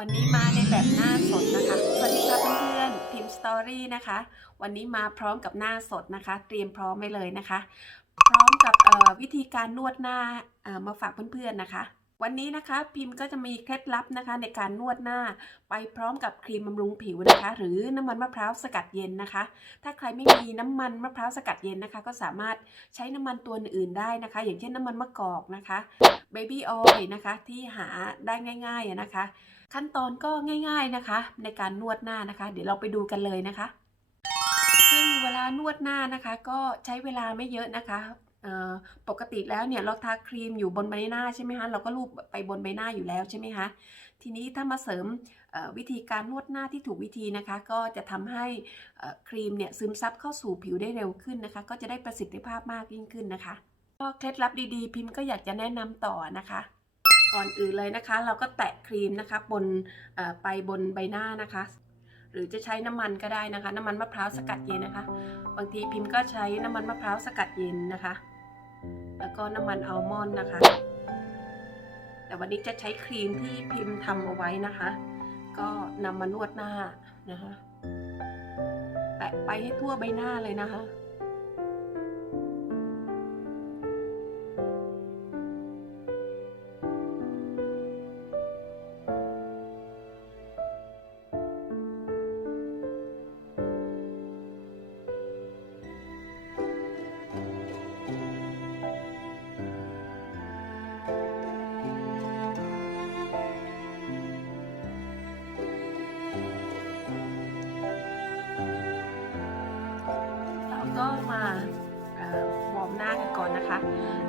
วันนี้มาในแบบหน้าสดนะคะสวัสดีค่ะเพื่อนๆพิมพ์สตอรี่นะคะ วันนี้มาพร้อมกับหน้าสดนะคะ เตรียมพร้อมไว้เลยนะคะ พร้อมกับวิธีการนวดหน้ามาฝากเพื่อนๆนะคะ วันนี้นะคะพิมพ์ก็จะมีเคล็ดลับนะคะในการนวดหน้า ไปพร้อมกับครีมบำรุงผิวนะคะ หรือน้ำมันมะพร้าวสกัดเย็นนะคะ ถ้าใครไม่มีน้ำมันมะพร้าวสกัดเย็นนะคะ ก็สามารถใช้น้ำมันตัวอื่นได้นะคะ อย่างเช่นน้ำมันมะกอกนะคะเบบี้ออยล์นะคะที่หาได้ง่ายๆนะคะ ขั้นตอนก็ง่ายๆนะคะ ในการนวดหน้านะคะ เดี๋ยวเราไปดูกันเลยนะคะ ซึ่งเวลานวดหน้านะคะ ก็ใช้เวลาไม่เยอะนะคะ ปกติแล้วเนี่ยเราทาครีมอยู่บนใบหน้าใช่ไหมคะเราก็ลูบไปบนใบหน้าอยู่แล้วใช่ไหมคะทีนี้ถ้ามาเสริมวิธีการนวดหน้าที่ถูกวิธีนะคะ ก็จะทำให้ครีมเนี่ยซึมซับเข้าสู่ผิวได้เร็วขึ้นนะคะ ก็จะได้ประสิทธิภาพมากยิ่งขึ้นนะคะก็เคล็ดลับดีๆ พิมพ์ก็อยากจะแนะนำต่อนะคะก่อนอื่นเลยนะคะ เราก็แตะครีมนะคะบนไปบนใบหน้านะคะหรือจะใช้น้ำมันก็ได้นะคะ น้ำมันมะพร้าวสกัดเย็นนะคะ บางทีพิมพ์ก็ใช้น้ำมันมะพร้าวสกัดเย็นนะคะ แล้วก็น้ำมันอัลมอนด์นะคะ แต่วันนี้จะใช้ครีมที่พิมพ์ทำเอาไว้นะคะ ก็นำมานวดหน้านะคะแตะไปให้ทั่วใบหน้าเลยนะคะ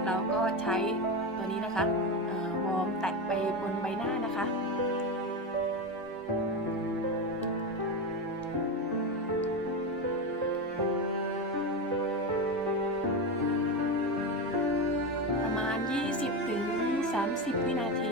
เราก็ใช้ตัวนี้นะคะวอร์มแตะไปบนใบหน้านะคะประมาณ20ถึง30 วินาที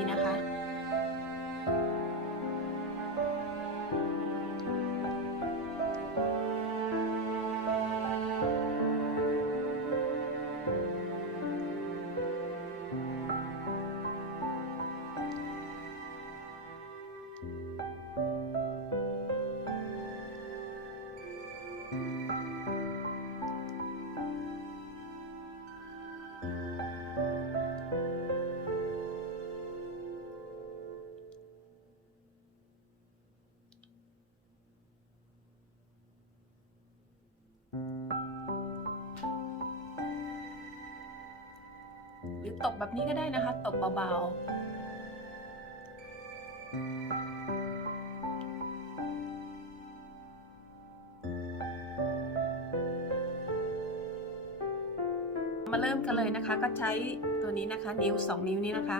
ตบแบบนี้ก็ได้นะคะตบเบาๆ มาเริ่มกันเลยนะคะ ก็ใช้ตัวนี้นะคะ นิ้ว 2 นิ้วนี้นะคะ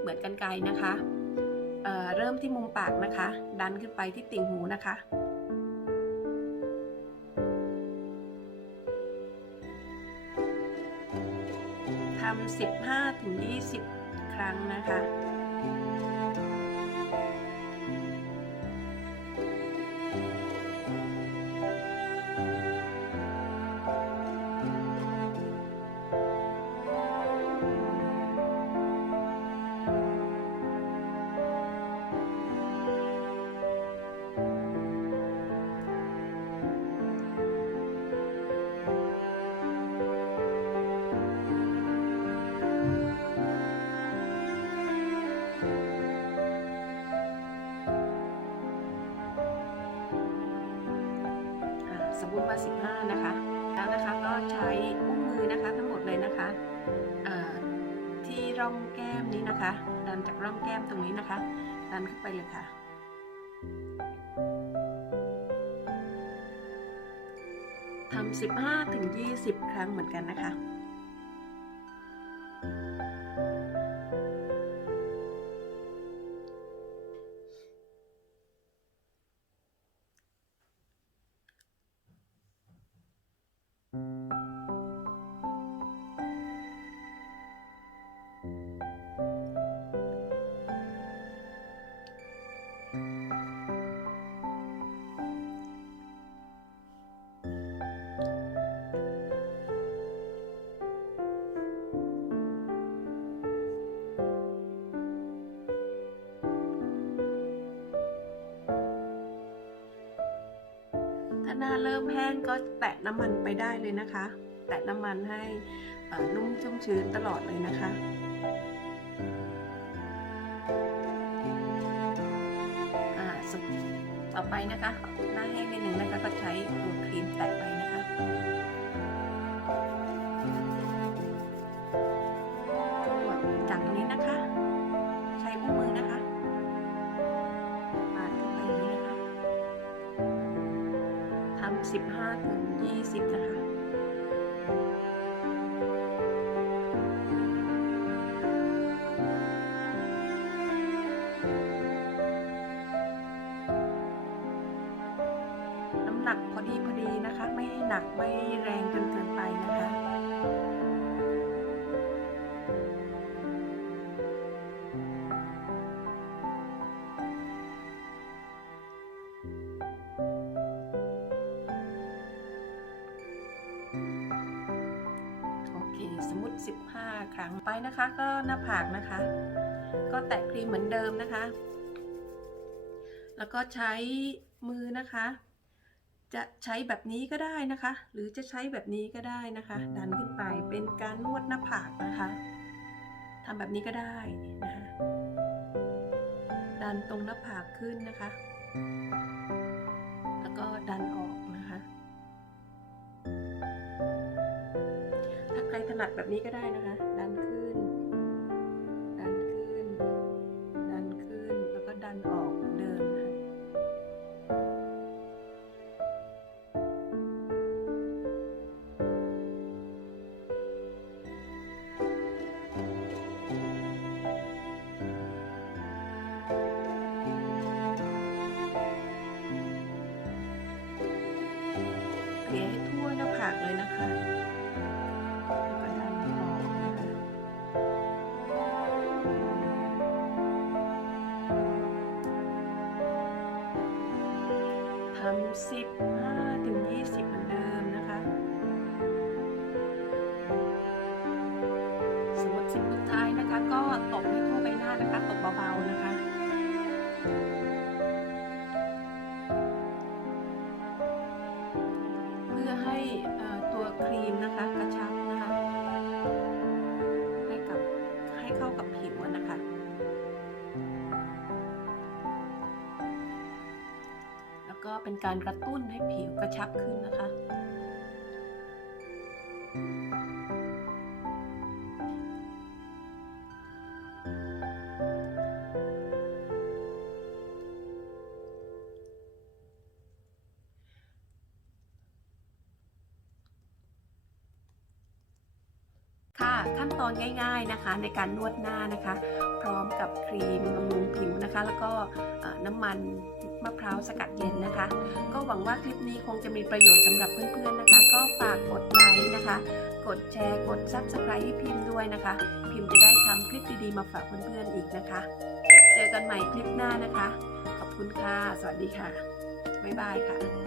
เหมือนกันไกลนะคะเเริ่มที่มุมปากนะคะ ดันขึ้นไปที่ติ่งหูนะคะ 15-20 ครั้งนะคะ สมมติว่า 15 นะคะ แล้วนะคะก็ใช้อุ้งมือนะคะทั้งหมดเลยนะคะที่ร่องแก้มนี้นะคะ ดันจากร่องแก้มตรงนี้นะคะ ดันเข้าไปเลยค่ะทำ15ถึง20 ครั้งเหมือนกันนะคะ ค หน้าเริ่มแห้งก็แตะน้ำมันไปได้เลยนะคะ แตะน้ำมันให้นุ่มชุ่มชื้นตลอดเลยนะคะอ่าต่อไปนะคะ หน้าแห้งนิดหนึ่งนะคะก็ใช้ตัวครีมแตะไป 15ถึง20 นะคะน้ำหนักพอดีพอดีนะคะ ไม่ใหนักไม่แรงจนเกินไปนะคะ 15 ครั้งไปนะคะ ก็หน้าผากนะคะ ก็แตะครีมเหมือนเดิมนะคะ แล้วก็ใช้มือนะคะ จะใช้แบบนี้ก็ได้นะคะ หรือจะใช้แบบนี้ก็ได้นะคะ ดันขึ้นไปเป็นการนวดหน้าผากนะคะทำแบบนี้ก็ได้นะคะดันตรงหน้าผากขึ้นนะคะ แล้วก็ดันออก ลัดแบบนี้ก็ได้นะคะดันขึ้นดั ทำสิบห้าถึงยี่สิบเหมือนเดิมนะคะ สมมติสิบสุดท้ายนะคะ ก็ตบให้ทั่วใบหน้านะคะตบเบาๆนะคะ ก็เป็นการกระตุ้นให้ผิวกระชับขึ้นนะคะ ค่ะขั้นตอนง่าย ๆนะคะ ในการนวดหน้านะคะ พร้อมกับครีมบำรุงผิวนะคะ แล้วก็น้ำมัน มะพร้าวสกัดเย็นนะคะ ก็หวังว่าคลิปนี้คงจะมีประโยชน์สำหรับเพื่อนๆนะคะ ก็ฝากกดไลค์นะคะ กดแชร์กด Subscribe ให้พิมพ์ด้วยนะคะ พิมพ์จะได้ทำคลิปดีๆมาฝากเพื่อนๆอีกนะคะ เจอกันใหม่คลิปหน้านะคะ ขอบคุณค่ะ สวัสดีค่ะ บ๊ายบายค่ะ